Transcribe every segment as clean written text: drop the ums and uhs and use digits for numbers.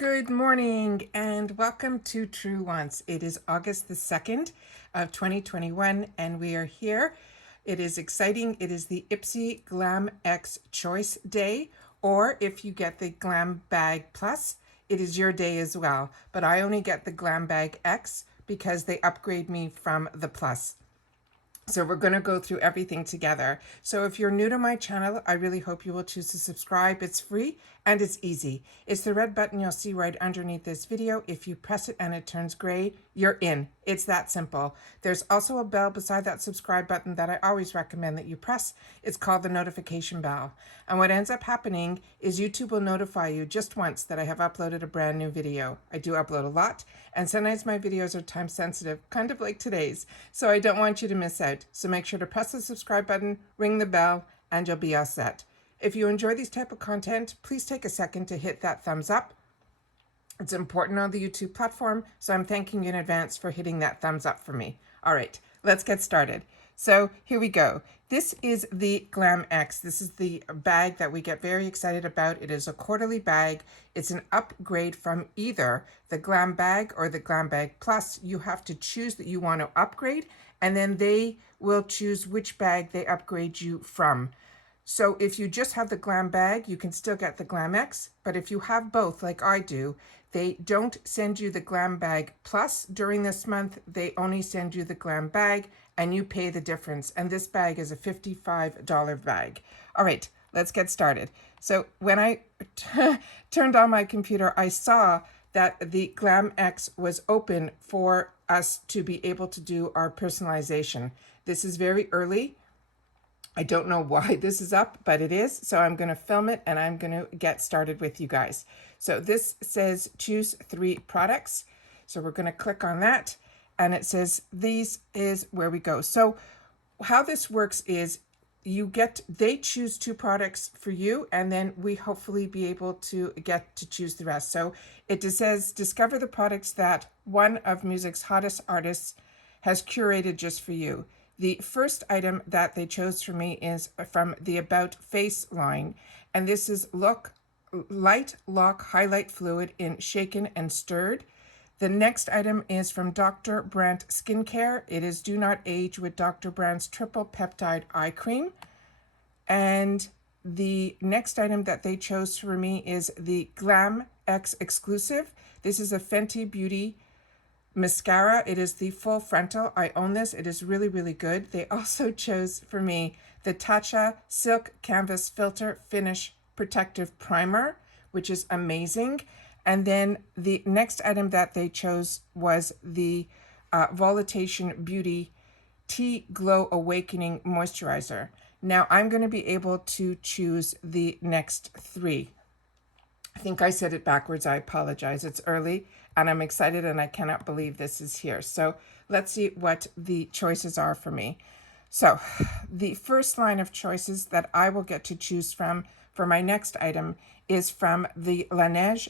Good morning and welcome to True Wants. It is August the 2nd of 2021 and we are here. It is exciting. It is the IPSY GLAM X Choice Day, or if you get the GLAM Bag Plus, it is your day as well. But I only get the GLAM Bag X because they upgrade me from the Plus. So we're going to go through everything together. So if you're new to my channel, I really hope you will choose to subscribe. It's free and it's easy. It's the red button you'll see right underneath this video. If you press it and it turns gray, you're in. It's that simple. There's also a bell beside that subscribe button that I always recommend that you press. It's called the notification bell. And what ends up happening is YouTube will notify you just once that I have uploaded a brand new video. I do upload a lot, and sometimes my videos are time sensitive, kind of like today's. So I don't want you to miss out. So make sure to press the subscribe button, ring the bell, and you'll be all set. If you enjoy these type of content, please take a second to hit that thumbs up. It's important on the YouTube platform, so I'm thanking you in advance for hitting that thumbs up for me. All right, let's get started. So here we go. This is the GLAM X. This is the bag that we get very excited about. It is a quarterly bag. It's an upgrade from either the GLAM Bag or the GLAM Bag Plus. You have to choose that you want to upgrade, and then they will choose which bag they upgrade you from. So if you just have the GLAM Bag, you can still get the GLAM X, but if you have both, like I do, they don't send you the GLAM Bag Plus during this month. They only send you the GLAM Bag, and you pay the difference. And this bag is a $55 bag. All right, let's get started. So when I turned on my computer, I saw that the GLAM X was open for us to be able to do our personalization. This is very early. I don't know why this is up, but it is. So I'm going to film it and I'm going to get started with you guys. So this says choose 3 products. So we're going to click on that and it says these is where we go. So how this works is they choose 2 products for you, and then we hopefully be able to get to choose the rest. So it just says discover the products that one of music's hottest artists has curated just for you. The first item that they chose for me is from the About Face line, and this is Light Lock Highlight Fluid in Shaken and Stirred. The next item is from Dr. Brandt Skincare. It is Do Not Age with Dr. Brandt's Triple Peptide Eye Cream. And the next item that they chose for me is the GLAM X Exclusive. This is a Fenty Beauty mascara. It is the full frontal. I own this. It is really, really good. They also chose for me the Tatcha Silk Canvas Filter Finish Protective Primer, which is amazing. And then the next item that they chose was the Volutation Beauty Tea Glow Awakening Moisturizer. Now I'm going to be able to choose the next 3. I think I said it backwards. I apologize. It's early and I'm excited and I cannot believe this is here. So let's see what the choices are for me. So the first line of choices that I will get to choose from for my next item is from the Laneige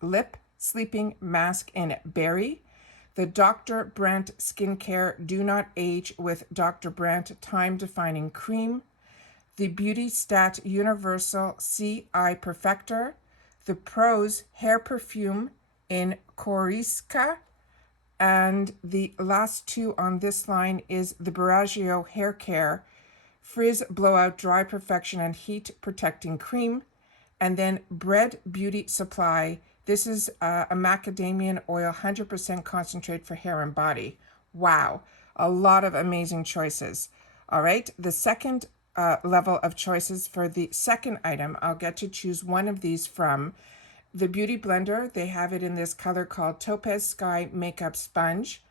Lip Sleeping Mask in Berry, the Dr. Brandt Skincare Do Not Age with Dr. Brandt Time Defining Cream, the Beauty Stat Universal C Eye Perfector, the Prose Hair Perfume in Corica, and the last 2 on this line is the Baraggio Hair Care Frizz Blowout Dry Perfection and Heat Protecting Cream, and then Bread Beauty Supply. This is a macadamia oil 100% concentrate for hair and body. Wow, a lot of amazing choices. All right, the second level of choices for the second item, I'll get to choose one of these from the Beauty Blender. They have it in this color called Topaz Sky Makeup Sponge.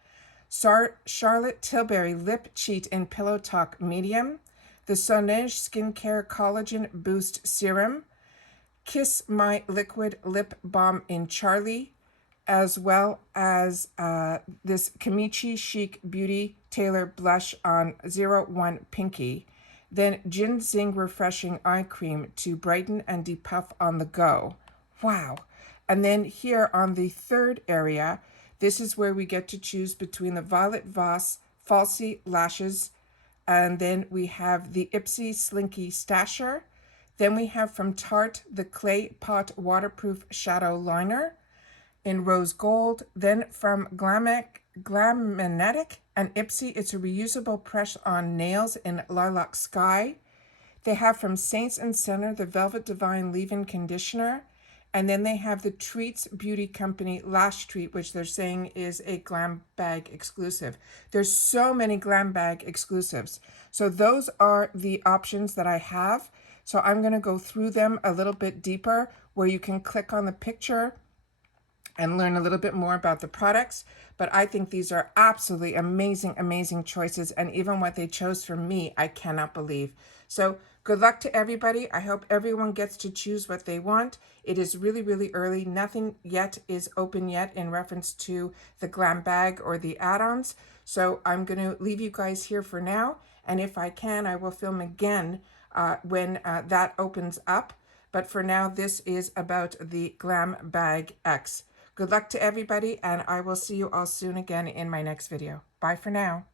Charlotte Tilbury Lip Cheat in Pillow Talk Medium. The Laneige Skincare Collagen Boost Serum. Kiss My Liquid Lip Balm in Charlie, as well as this Kimichi Chic Beauty Tailor Blush on 01 Pinky. Then Ginseng Refreshing Eye Cream to brighten and depuff on the go. Wow. And then here on the third area, this is where we get to choose between the Violet Voss Falsy Lashes, and then we have the IPSY Slinky Stasher. Then we have from Tarte the Clay Pot Waterproof Shadow Liner, in rose gold. Then from Glamnetic and IPSY, it's a reusable press-on nails in lilac sky. They have from Saints and Sinner the Velvet Divine leave-in conditioner. And then they have the Treats Beauty Company Lash Treat, which they're saying is a Glam Bag exclusive. There's so many Glam Bag exclusives. So those are the options that I have. So I'm going to go through them a little bit deeper, where you can click on the picture and learn a little bit more about the products. But I think these are absolutely amazing, amazing choices. And even what they chose for me, I cannot believe. So good luck to everybody. I hope everyone gets to choose what they want. It is really, really early. Nothing yet is open yet in reference to the Glam Bag or the add-ons. So I'm going to leave you guys here for now. And if I can, I will film again when that opens up. But for now, this is about the Glam Bag X. Good luck to everybody, and I will see you all soon again in my next video. Bye for now.